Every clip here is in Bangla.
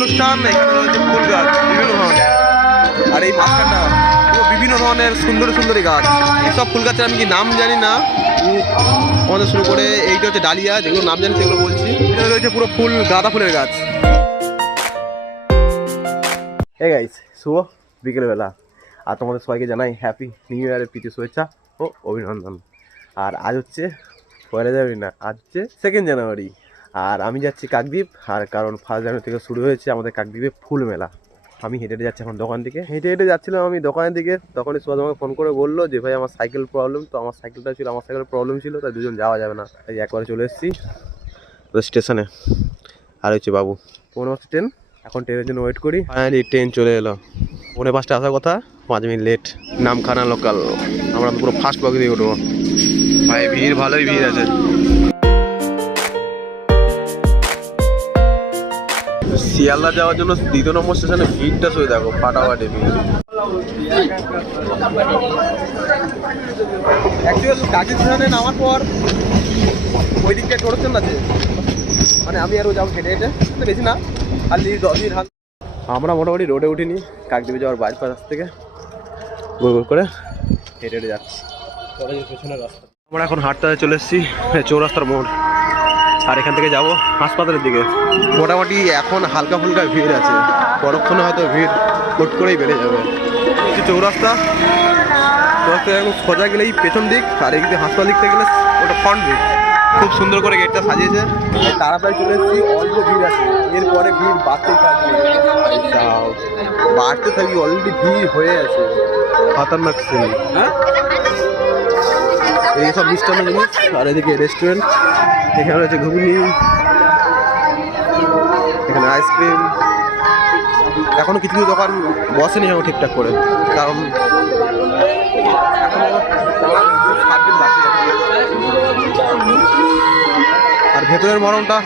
অনুষ্ঠান, এখানে রয়েছে ফুল গাছ বিভিন্ন ধরনের, আর এই মাঝখানটা পুরো বিভিন্ন ধরনের সুন্দর সুন্দরী গাছ। এইসব ফুল গাছের আমি কি নাম জানি না, আমাদের শুরু করে এইটা হচ্ছে ডালিয়া, যেগুলো নাম জানি সেগুলো বলছি। এখানে রয়েছে পুরো ফুল, গাঁদা ফুলের গাছ। এই গাইস, শুভ বিকেলবেলা, আর তোমাদের সবাইকে জানাই হ্যাপি নিউ ইয়ারের প্রীতি শুভেচ্ছা ও অভিনন্দন। আর আজ হচ্ছে 1 জানুয়ারি না, আজ হচ্ছে 2 জানুয়ারি, আর আমি যাচ্ছি কাকদ্বীপ। আর কারণ 1 জানুয়ারি থেকে শুরু হয়েছে আমাদের কাকদ্বীপে ফুল মেলা। আমি হেঁটে হেঁটে যাচ্ছি এখন দোকান থেকে, হেঁটে যাচ্ছিলাম আমি দোকানের দিকে, তখনই সুভাষ আমাকে ফোন করে বললো যে ভাই আমার সাইকেল প্রবলেম, তো আমার সাইকেলটা ছিল, আমার সাইকেল প্রবলেম ছিল, তাই দুজন যাওয়া যাবে না, তাই একবারে চলে এসেছি স্টেশনে। আর হচ্ছে বাবু 15 ট্রেন, এখন ট্রেনের জন্য ওয়েট করি। ফাইনালি ট্রেন চলে এলো, 5:45 আসার কথা, 5 মিনিট লেট। নামখানা লোকাল, আমরা পুরো ফার্স্ট বগি দিয়ে উঠবো। ভাই ভিড়, ভালোই ভিড় আছে। শিয়ালদা যাওয়ার জন্য 2 নম্বর স্টেশনে ভিড়টা শুয়ে দেখো, ফাটাফাটি ভিড়। অ্যাকচুয়ালি কাকি স্টেশনে নামার পর ওই দিকটা টোটো আছে, মানে আমি আরও যাবো হেঁটে হেঁটে, বেশি না, আর 10 মিনিট হাত। আমরা মোটামুটি রোডে উঠিনি, কাকদ্বীপে যাওয়ার বাইপাস থেকে গোল গোল করে হেঁটে হেঁটে যাচ্ছি কলেজের পেছনের রাস্তা। আমরা এখন হাঁটতে চলে এসেছি চৌরাস্তার মোড়, আর এখান থেকে যাব হাসপাতালের দিকে। মোটামুটি এখন হালকা ফুলকা ভিড় আছে, পরক্ষণে হয়তো ভিড় হুট করেই বেড়ে যাবে। চৌরাস্তা এখন সোজা গেলেই পেছন দিক, আর এই দিকে হাসপাতাল দিক থেকে গেলে ওটা ফ্রন্ট দিক। খুব সুন্দর করে গেটটা সাজিয়েছে, তাড়াতাড়ি চলে এসেছি। অল্প ভিড় আছে, এরপরে ভিড় বাড়তেই থাকবে, বাড়তে থাকবে, অলরেডি ভিড় হয়ে আছে খতরনাক সিন। হ্যাঁ, এইসব মিষ্টান্ন জিনিস, আর এদিকে রেস্টুরেন্ট, এখানে রয়েছে ঘুগনি, এখানে আইসক্রিম। এখনো কিছু কিছু দোকান বসেনি এখন ঠিকঠাক করে, কারণ আর ভেতরের মরমটা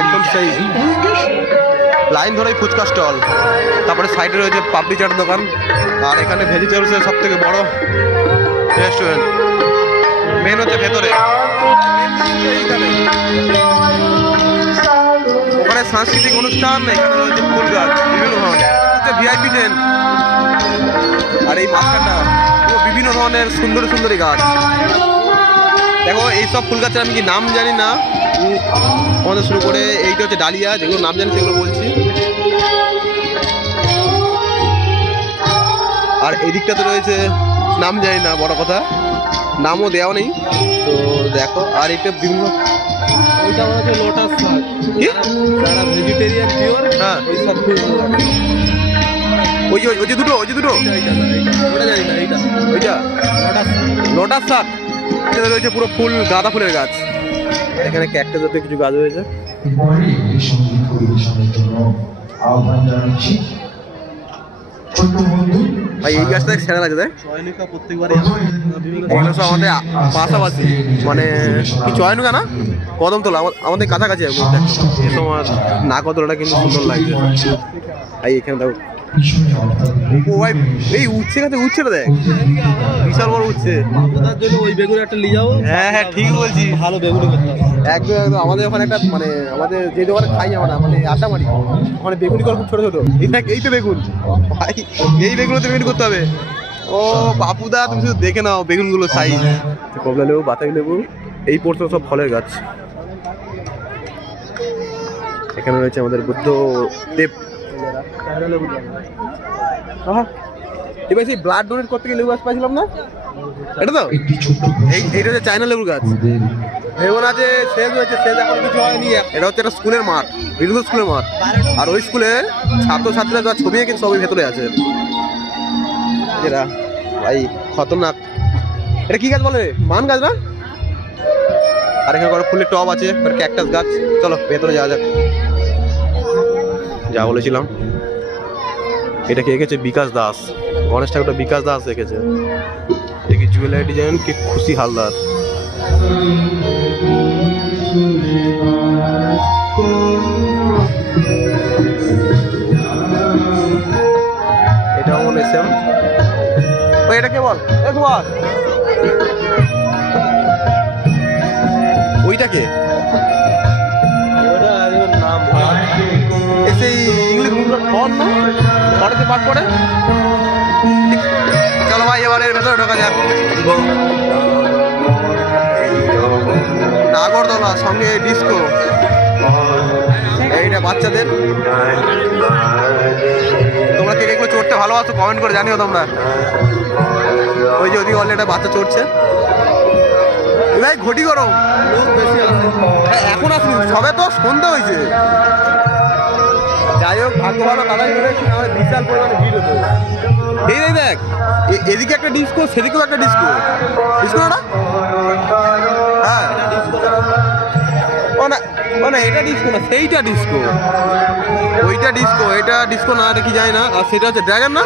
একদম সেই লাইন ধরেই ফুচকা স্টল, তারপরে সাইডে রয়েছে পাপড়ি চাটের দোকান, আর এখানে ভেজিটেবলসের সব থেকে বড় রেস্টুরেন্ট। মেন হচ্ছে ভেতরে, ওখানে সাংস্কৃতিক অনুষ্ঠান, এখানে রয়েছে ফুল গাছ বিভিন্ন ধরনের, হচ্ছে ভিআইপি ট্রেন, আর এই মাঝখানটা পুরো বিভিন্ন ধরনের সুন্দর সুন্দরী গাছ। দেখো এইসব ফুল গাছের আমি কি নাম জানি না, আমাদের শুরু করে এইটা হচ্ছে ডালিয়া, যেগুলো নাম জানি সেগুলো বলছি। আর এই দিকটাতে রয়েছে নাম জানি না, বড় কথা, নামও দেওয়া নেই। তো দেখো, আর এটা বিভিন্ন, ওইটা হচ্ছে লোটাস শাক, যারা ভেজিটেরিয়ান পিওর, হ্যাঁ এই সব ফুল। ওই যে দুটো, ওটা জানি না, এইটা ওইটা লোটাস শাক। এখানে রয়েছে পুরো ফুল, গাঁদা ফুলের গাছ, এখানে ক্যাকটাস জাতীয় কিছু গাছ রয়েছে। ভাই এই গাছটা সেরা লাগে, দেখ চয়নিকা প্রত্যেকবারই এগুলো সব আমাদের পাশাপাশি, মানে কি চয়নুকা না, কদমতলা আমাদের কাছাকাছি। তোমার নাগরদোলাটা কিন্তু সুন্দর লাগছে। ভাই এখানে দেখো, ও ভাই এই উচ্ছে গাছে উচ্ছেটা দেখ, বিশাল বড় উচ্ছে। তার জন্য ওই বেগুন একটা নিয়ে যাবো। হ্যাঁ হ্যাঁ ঠিক বলছি, ভালো বেগুন করতে হবে একদম একদম। আমাদের ওখানে একটা, মানে আমাদের যে দোকানে খাই আমরা, মানে আড্ডামারি, ওখানে বেগুনি করে খুব ছোটো ছোটো। এই তো বেগুন ভাই, এই বেগুনতে বেগুনি করতে হবে। ও বাপুদা, তুমি শুধু দেখে নাও বেগুনগুলো সাইজ। কমলা লেবু, বাতাবি লেবু, এই পড়ছে সব ফলের গাছ। এখানে রয়েছে আমাদের বুদ্ধ দেব। এবার সেই ব্লাড ডোনেট করতে গিয়ে লেবু গাছ পাইছিলাম না, এটা তো এইটা হচ্ছে চায়না লেবুর গাছ। ভেবন আছে শেষ হয়েছে, শেষ এখন কিছু হয়নি। এটা হচ্ছে একটা স্কুলের মাঠ, বিভিন্ন স্কুলের মাঠ, আর ওই স্কুলে ছাত্রছাত্রীরা যা ছবি এঁকে সবই ভেতরে আছে। এরা ভাই খতরনাক। এটা কি গাছ বলে, মান গাছ না? আর এখানে কোনো ফুলের টব আছে, ক্যাকটাস গাছ। চলো ভেতরে যাওয়া যাক। যা বলেছিলাম, এটা কে এঁকেছে? বিকাশ দাস। গণেশ ঠাকুরটা বিকাশ দাস এঁকেছে। এটা কি জুয়েলারি ডিজাইন, কি খুশি হালদার। এটা মনে সেম। ওই এটা কে বল, ওইটা কে? ওটা নাম এসে ফটোতে পাঠ করে। চলো ভাই এবার এর ভেতরে ঢোকা যাক। নাগরদোলা সঙ্গে ডিস্কো, এইটা বাচ্চাদের। তোমরা কে এগুলো চড়তে ভালোবাসো কমেন্ট করে জানিও তোমরা। ওই যে ওদিকে অলরেডি একটা বাচ্চা চড়ছে। ভাই ঘটি করো, লোক বেশি আছে। এখন আসুন, সবে তো সন্ধ্যা হয়েছে। যাই হোক, ভাগ্য ভালো তাড়াতাড়ি করে, বিশাল পরিমাণে ভিড় হতো। এই দেখ, এদিকে একটা ডিস্কো, সেদিকেও একটা ডিস্কো। ডিস্কো না? হ্যাঁ, ও না, ও না, এটা ডিস্কো না, সেইটা ডিস্কো। ওইটা ডিস্কো, এটা ডিস্কো না, এটা কি যায় না। আর সেটা হচ্ছে ড্রাগন না?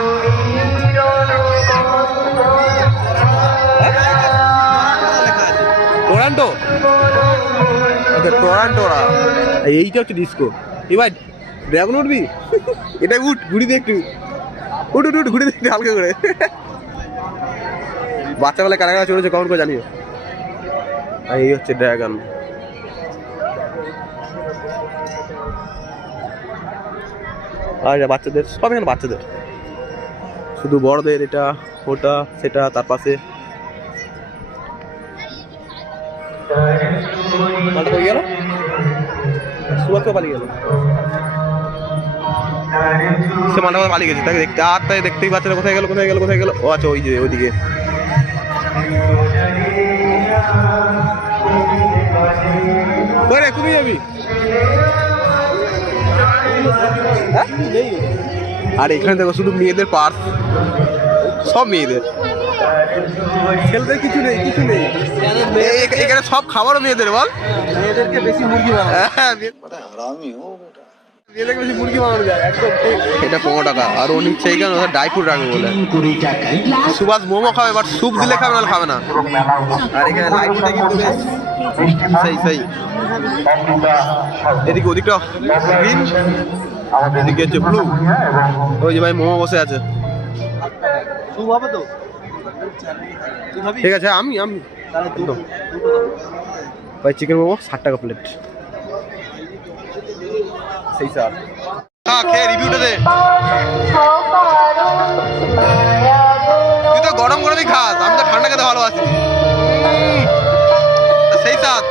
টরান্টো, আচ্ছা টরান্টোরা। এইটা হচ্ছে ডিস্কো। এবার ড্রাগন উঠবি? এটা উঠ, ঘুরি দে একটু, উঠ উঠ উঠ, ঘুরি দে একটু হালকা করে। বাচ্চাবেলায় কারা কারা চড়েছে কমেন্ট করে জানিও। আর এই হচ্ছে ড্রাগন। আর এটা বাচ্চাদের, সব এখানে বাচ্চাদের, শুধু বড়দের এটা ওটা সেটা। তার পাশে পাল্টা হয়ে গেল, সুবাস পালিয়ে গেল, সে মাঠে পালিয়ে গেছে। তাকে দেখতে আর তাই দেখতেই পাচ্ছে না কোথায় গেল কোথায় গেল কোথায় গেল। ও আচ্ছা, ওই যে ওইদিকে। তুমি যাবি? আর এখানে দেখো শুধু মেয়েদের পার্স, সব মেয়েদের, ছেলেদের কিছু নেই, কিছু নেই। এখানে সব খাবারও মেয়েদের। বল, মেয়েদেরকে বেশি মুরগি বানায়। হ্যাঁ, মেয়েদেরকে বেশি মুরগি বানানো যায়, একদম ঠিক। এটা 15 টাকা। আর ও নিচ্ছে এইখানে ওদের ড্রাই ফ্রুট রাখবে বলে। সুভাষ মোমো খাবে, বাট স্যুপ দিলে খাবে, নাহলে খাবে না। আর এখানে লাইটটা কিন্তু বেশ সেই সেই। এদিকে ওদিকটা গ্রিন, এদিকে হচ্ছে ব্লু। ওই যে ভাই মোমো বসে আছে। ঠিক আছে, আমি ভাই চিকেন মোমো 60 টাকা প্লেট। সেই স্যার খেয়ে রিভিউটা দে। তুই তো গরম গরমই খাস, আমি তো ঠান্ডা খেতে ভালোবাসি। সেই স্যার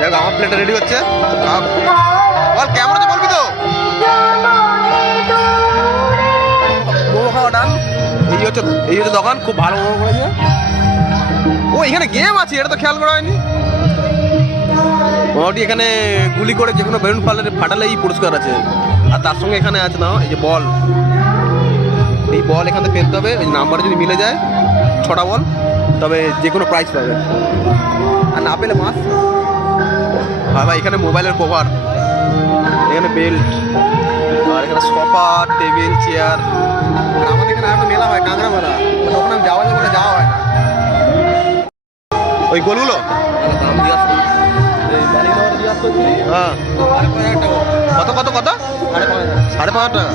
দেখ, আমার প্লেটটা রেডি হচ্ছে। বল কেমন হচ্ছে বলবি তো। মোমো খাওয়া ডান। এই হচ্ছে দোকান, খুব ভালো মোমো করেছে। ও এখানে গেম আছে, এটা তো খেয়াল করা হয়নি। মোটামুটি এখানে গুলি করে যে কোনো বেলুন ফাটালেই পুরস্কার আছে। আর তার সঙ্গে এখানে আছে না, এই যে বল, এই বল এখান থেকে ফেলতে হবে। এই নাম্বার যদি মিলে যায় 6টা বল, তবে যে কোনো প্রাইজ পাবে। আর না পেলে মাস। আর ভাই এখানে মোবাইলের কভার, এখানে বেল্ট, আর এখানে সোফা, টেবিল, চেয়ার। আর আমাদের এখানে একটা মেলা হয়, কাঁকড়া মেলা, ওখানে আমি যাওয়া যাবে, যাওয়া হয় না। ওই গোলগুলো দাম জিজ্ঞাসা করি, এই বাড়ি নেওয়ার জিজ্ঞাসা করছি। হ্যাঁ, 5,500 টাকা। কত কত কত? 5,500 টাকা।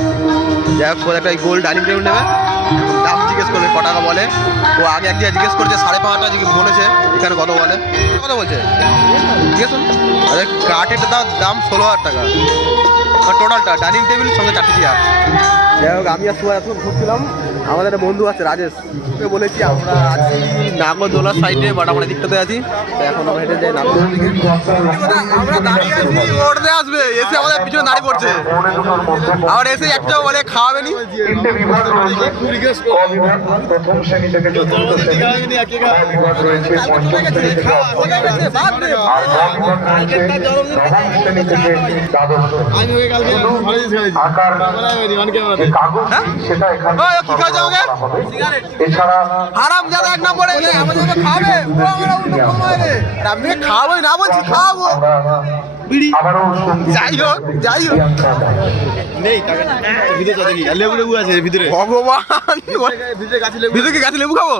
যাই হোক, একটা গোল ডাইনিং টেবিল নেবে। দাম জিজ্ঞেস করবে ক টাকা বলে। ও আগে একদিন জিজ্ঞেস করছে 5,500 টাকা বলেছে, এখানে কত বলে, কত বলছে জিজ্ঞেস করুন। আরে কাঠের দাম 16,000 টাকা, আর টোটালটা ডাইনিং টেবিল সঙ্গে 4টি চেয়ার। যাই হোক, আমি আর সুভাষ এখন ঘুরছিলাম। আমাদের একটা বন্ধু আছে রাজেশ, ওকে বলেছি আমরা আছি নাগরদোলার সাইডে, বাট আমরা দিকটাতে আছি। তো এখন আমরা হেঁটে যাই নাগরদোলার দিকে। আমরা দাঁড়িয়ে আছি, ওড়তে আসবে, এসে আমাদের পিছনে দাঁড়িয়ে পড়ছে। আবার এসে একটাও বলে খাওয়াবে নি। খাওয়াবোই না বলছি, খাওয়াবো। যাই হোক যাই হোক, ভগবান, ভিতরে গাছে লেবু খাবো।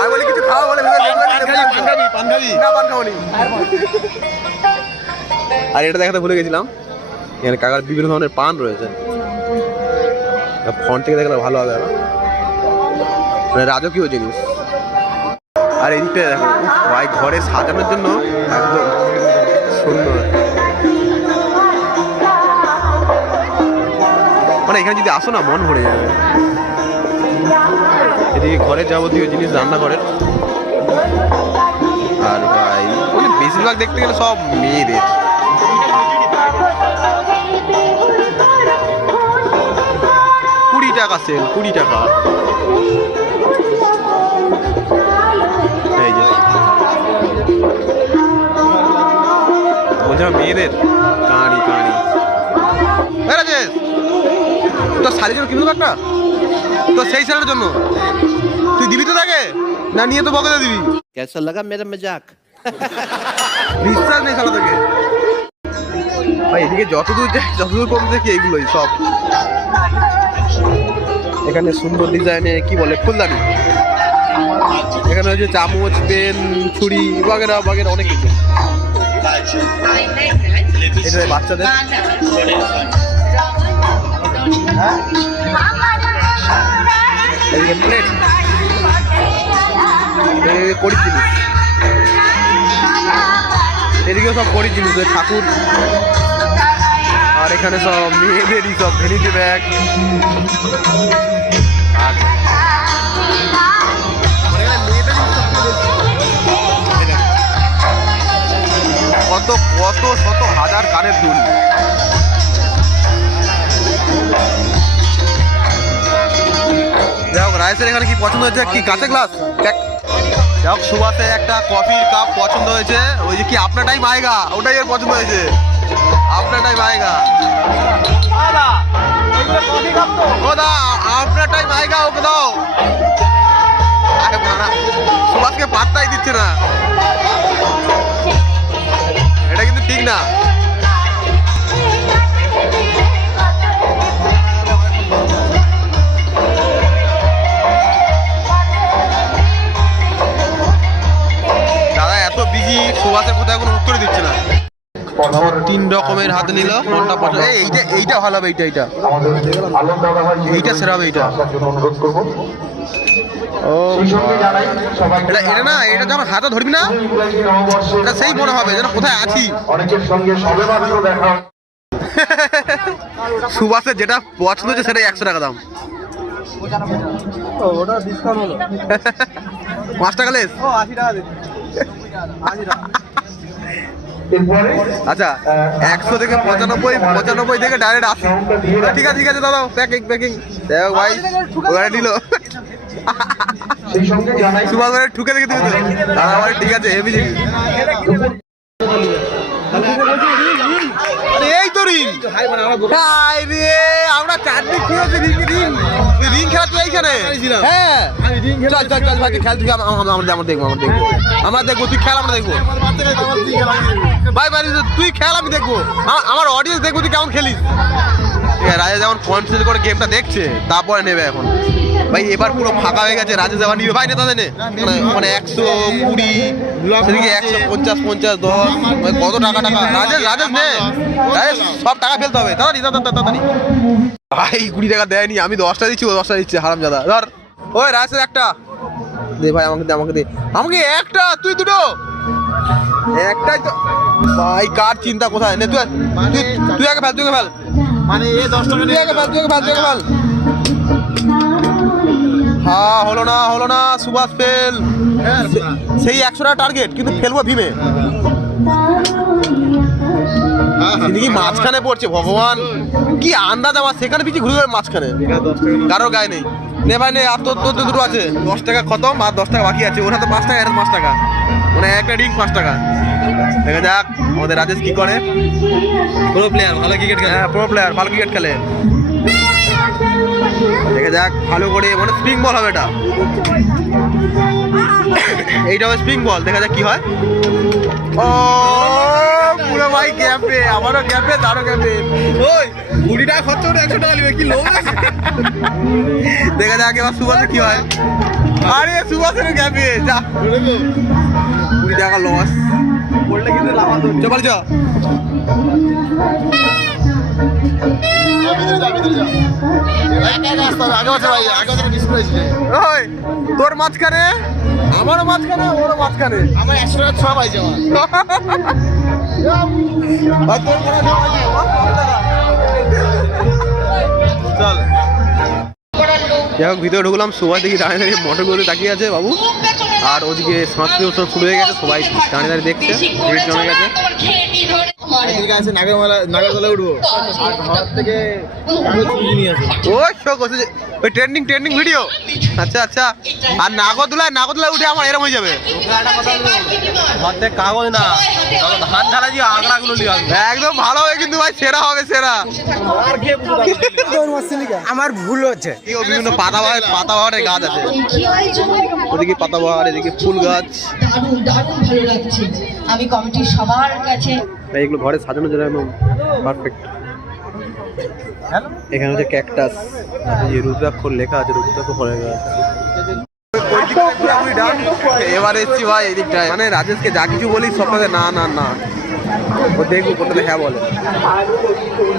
আমি বলি কিছু খাওয়া বলে, আর এটা দেখাতে ভুলে গেছিলাম, এখানে কাকার বিভিন্ন ধরনের পান রয়েছে। ফন্ট থেকে দেখলে ভালো হবে, মানে রাজকীয় জিনিস। আর এদিকটা দেখো, ভাই ঘরে সাজানোর জন্য একদম সুন্দর। মানে এখানে যদি আসো না মন ভরে যাবে। এদিকে ঘরের যাবতীয় জিনিস রান্নাঘরের। আর ভাই মানে বেশিরভাগ দেখতে গেলে সব মেয়েদের। টাকা সেল 20 টাকা। এই যে বলছিলাম মেয়েদের কাঁড়ি কাঁড়ি। রাজেশ তোর শাড়ির জন্য কিনবো একটা, তোর সেই শাড়ির জন্য তুই দিবি তো তাকে না, নিয়ে তো বকে দিবি। कैसा लगा मेरा मजाक? বিশ্বাস নেই শালা তোকে ভাই। এদিকে যতদূর যাই যতদূর কম দেখি এইগুলোই সব। এখানে সুন্দর ডিজাইনে কি বলে ফুলদানি। এখানে হচ্ছে চামচ, পেন, ছুরি বাগেরা বাগেরা অনেক কিছু। এটা বাচ্চাদের এদিকে প্লেট, কড়ির জিনিস। এদিকেও সব কড়ির জিনিস, ঠাকুর। আর এখানে সব মেয়েদেরই সব ভ্যানিটি ব্যাগ। কত কত শত হাজার কানের দুল। যাই হোক রাইসের এখানে কি পছন্দ হয়েছে? কি কাঁচের গ্লাস? যাই হোক সুভাষের একটা কফির কাপ পছন্দ হয়েছে। ওই যে কি আপনারটাই মায়েগা, ওটাই এর পছন্দ হয়েছে। আপনারটাই মায়েগা, ও দা আপনারটাই মায়েগা, ওকে দাও। সুভাষকে পাত্তাই দিচ্ছে না, এটা কিন্তু ঠিক না। দাদা এত বিজি, সুভাষের কোথায় কোনো উত্তর দিচ্ছে না। 3 রকমের হাতে নিল, কোনটা পছন্দ? এইটা এইটা ভালো হবে, এইটা এইটা এইটা সেরা হবে। এইটা ও এটা এটা না, এটা যখন হাতে ধরবি না এটা সেই মনে হবে যেন কোথায় আছি। সুভাষের যেটা পছন্দ হচ্ছে সেটাই 100 টাকা দাম। 5 টাকা লেস। আচ্ছা 100 থেকে 95 থেকে ডাইরেক্ট 80। ঠিক আছে ঠিক আছে দাদা, প্যাকিং প্যাকিং। দেখো ভাই ওরা নিল সুভাষ ভাই ঠুকে দেখে দিবি তো দাদা ভাই। ঠিক আছে হেভি জিনিস। এই তো রিং রে, আমরা চারদিক খেয়েছি রিং রিং রিং খেলা তুই এইখানে। হ্যাঁ চল চল চল ভাই খেল, তুই আমরা দেখবো আমরা দেখবো তুই খেল, আমরা দেখবো ভাই ভাই তুই খেল আমি দেখবো, আমার অডিয়েন্স দেখবো তুই কেমন খেলিস। রাজা যেমন কনসেন্ট করে গেমটা দেখছে তারপরে নেবে এখন। ভাই এবার পুরো ফাঁকা হয়ে গেছে, রাজা যাওয়া নিবে ভাই, নেতা নে মানে 120 সেদিকে 150 50 10 কত টাকা টাকা। রাজেশ রাজেশ নে, রাজেশ সব টাকা ফেলতে হবে তাড়াতাড়ি তাড়াতাড়ি। ভাই 20 টাকা দেয়নি, আমি 10টা দিচ্ছি, ও 10টা দিচ্ছে হারাম জাদা। ধর ওই রাজেশের একটা দে ভাই, আমাকে দে আমাকে দে আমাকে একটা, তুই দুটো একটাই তো ভাই। কার চিন্তা কোথায় নে, তুই তুই আগে ফেল, তুই আগে ফেল। মানে এই 10 টাকা তুই আগে ফেল, তুই আগে ফেল, তুই আগে ফেল। হ্যাঁ হলো না সুভাষ ফেল। সেই 100 টাকা টার্গেট, কিন্তু ফেলবো ভীমে। কি মাঝখানে পড়ছে ভগবান, কি আন্দাজ আমার। সেখানে পিছিয়ে ঘুরে ঘুরে মাঝখানে, কারোর গায়ে নেই। নে ভাই নে, আর তোর তো দুটো আছে। 10 টাকা খতম, আর 10 টাকা বাকি আছে। ওর হাতে 5 টাকা, এর 5 টাকা, মানে একটা রিং 5 টাকা। দেখা যাক আমাদের রাজেশ কি করে। প্রো প্লেয়ার, ভালো ক্রিকেট খেলে। হ্যাঁ প্রো প্লেয়ার, ভালো ক্রিকেট খেলে। দেখা যাক ভালো করে, মানে স্প্রিং বল হবে এটা। এইটা হবে স্প্রিং বল, দেখা যাক কি হয়। ও পুরো ভাই গ্যাপে, আমারও গ্যাপে, তারও গ্যাপে। ওই 20 টাকা খরচ করে 100 টাকা নিবে, কি লোভ আছে। দেখা যাক এবার সুভাষের কি হয়। আরে সুভাষের গ্যাপে যা 20 টাকা লস। বললে কিন্তু লাভ হবে। চল চ ওই তোর মাঝখানে আমারও মাঝখানে ওরও মাঝখানে আমার 100 টাকা ছোঁয়া পাইছে আমার। আর তোর কোনো দাম আছে? চল যাই হোক ভিতরে ঢুকলাম, সবাই দেখি দাঁড়িয়ে দাঁড়িয়ে মোটরগুলোতে তাকিয়ে আছে বাবু। আর ওদিকে সাংস্কৃতিক অনুষ্ঠান শুরু হয়ে গেছে, সবাই দাঁড়িয়ে দাঁড়িয়ে দেখছে, ভিড় জমে গেছে। এদিকে আছে নাগরদোলায় উঠবো আর ঘর থেকে নিয়ে আসবো। ওই শো করছে যে ওই ট্রেন্ডিং ভিডিও। আচ্ছা আচ্ছা, আর নাগরদোলায় উঠে আমার এরকম হয়ে যাবে। কাগজ না, ধান ঝাড়া দিয়ে আগড়াগুলো নিয়ে আসবে। একদম ভালো হবে কিন্তু ভাই, সেরা হবে সেরা। আমার ভুল হচ্ছে। বিভিন্ন পাতাবাহারের গাছ আছে, ওদিকে পাতাবাহার, এদিকে ফুল গাছ। দারুণ ভালো লাগছে। আমি কমিটির সবার কাছে এইগুলো ঘরে সাজানোর জন্য একদম পারফেক্ট। এখানে হচ্ছে ক্যাকটাস, এই রুদ্রাক্ষর লেখা আছে, রুদ্রাক্ষ ফলের গাছ। এবার এসছি ভাই এই দিকটায়, মানে রাজেশকে যা কিছু বলি সবটাতে না না না, ও দেখবো কোনটাতে হ্যাঁ বলে।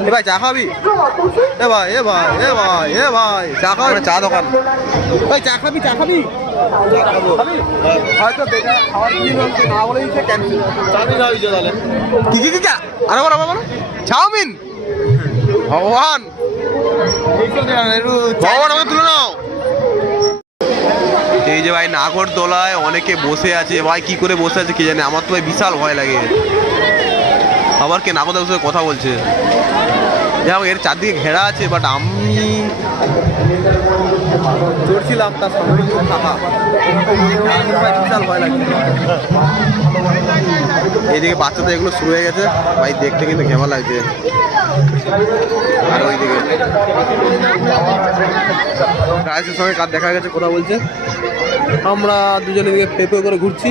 এ ভাই চা খাবি? এ ভাই এ ভাই এ ভাই এ ভাই চা খাবি? চা দোকান ভাই, চা খাবি? চা খাবি? হয়তো বেকার খাওয়ার না বলে দিচ্ছে ক্যান্সেল। কি কি কি কি আরে বলো বলো, চাউমিন? ভগবান ভগবান আমাকে তুলে নাও। এই যে ভাই নাগরদোলায় অনেকে বসে আছে ভাই, কি করে বসে আছে কি জানে, আমার তো ভাই বিশাল ভয় লাগে। আবার কে নাগরদোলার সাথে কথা বলছে, যাই হোক এর চারদিকে ঘেরা আছে, বাট আমি চড়ছিলাম তার সামনে ফাঁকা, বিশাল ভয় লাগছে। এইদিকে বাচ্চাদের এগুলো শুরু হয়ে গেছে ভাই, দেখতে কিন্তু ঘেমা লাগছে। আর ওইদিকে গায়ের সঙ্গে কার দেখা গেছে, কথা বলছে। আমরা দুজনে দিকে পেপে করে ঘুরছি।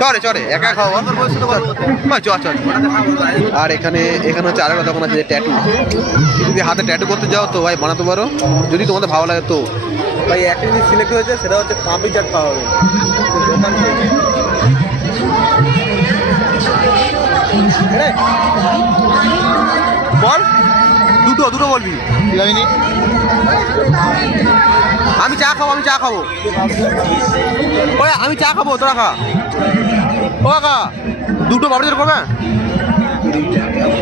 চলে চলে একা খাওয়া, আর এখানে হচ্ছে আরেকটা দোকান আছে ট্যাটু। যদি হাতে ট্যাটু করতে যাও তো ভাই বানাতে পারো, যদি তোমাদের ভালো লাগে তো। ভাই একটা জিনিস সিলেক্ট হয়েছে, সেটা হচ্ছে পাপড়ি চাট খাওয়া হবে দোকান থেকে। বল দুটো বলবি। আমি চা খাবো ওই আমি চা খাবো, তোরা খা। ও কাকা দুটো পাপড়ি চাট করবে?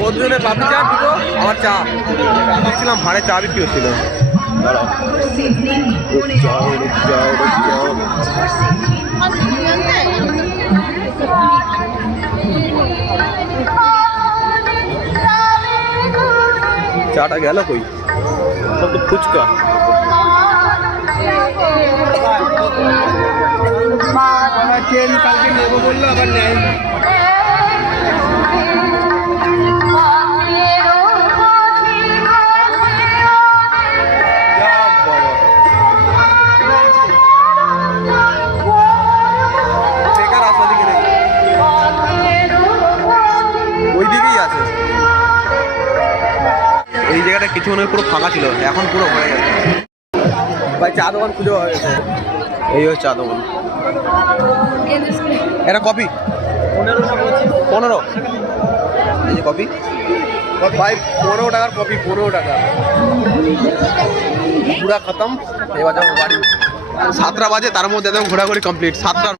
ওর জন্য পাপড়ি চাট দুটো, আমার চা। দেখছিলাম ভাড়ে চা বিক্রি হচ্ছিল। চাটা গেল কই, সব তো ফুচকা। কালকে নেবো বললো, আবার নেয়। ওইদিকেই আছে, এই জায়গাটা কিছুক্ষণের পুরো ফাঁকা ছিল, এখন পুরো ভরে গেছে ভাই। চা দোকান খুঁজে পাওয়া গেছে, এই হচ্ছে চা দোকান। এটা কপি 15, এই যে কপি ভাই 15 টাকার কপি, 15 টাকা পুরা খতম। এবার যাবো বাড়ি, 7টা বাজে, তার মধ্যে একদম ঘোরাঘুরি কমপ্লিট 7টা।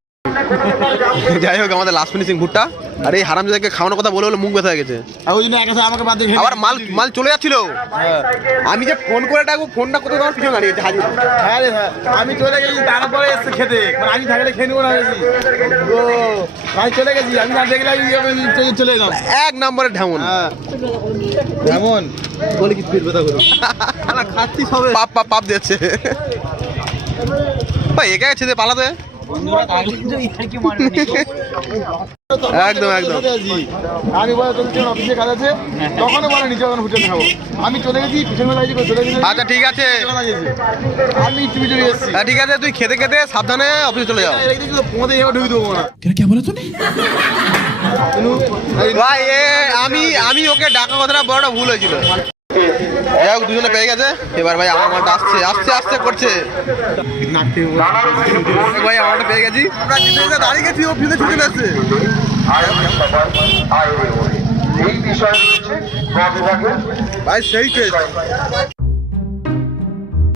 যাই হোক আমাদের লাস্ট ফিনিশিং ভুট্টা। আর এই হারামজাদাকে খাওয়ানোর কথা বলে মুখ ব্যথা হয়ে গেছে। আমাকে বাদ দিয়ে আবার মাল চলে যাচ্ছিল, আমি যে ফোন করে ডাকবো, ফোনটা কোথাও আমার পিছনে দাঁড়িয়েছে হাজির। হ্যাঁ রে হ্যাঁ, আমি চলে গেছি, তারপরে এসে খেতে, মানে আমি থাকলে খেয়ে নেবো না। ও আমি চলে গেছি, আমি না দেখলে চলে এলাম। 1 নম্বরের ঢেমন। এমন বলে কি পেট ব্যথা করো খাচ্ছি সবে, পাপ দিচ্ছে ভাই, একা গেছে পালাতে। একদম আমি অফিসে কাজ আছে, তখনও বলে নিচে হোটেল খাবো। আমি চলে গেছি, পিছনে চলে গেছি। আচ্ছা ঠিক আছে, আমি চুপি চলে এসেছি। ঠিক আছে, তুই খেতে খেতে সাবধানে অফিসে চলে যাও। পৌঁছে যাবো, ঢুকে দেবো না। ভাই আমি ওকে ডাকা কথাটা বড়টা ভুল হয়েছিল। যাই হোক দুজনে পেয়ে গেছে। এবার ভাই আমার মালটা আসছে আসছে আসছে করছে। ভাই আমারটা পেয়ে গেছি। আমরা জিতে জিতে দাঁড়িয়ে গেছি, ও ফিরে ছুটে আসছে। এই বিষয় রয়েছে ভাই সেই টেস্ট।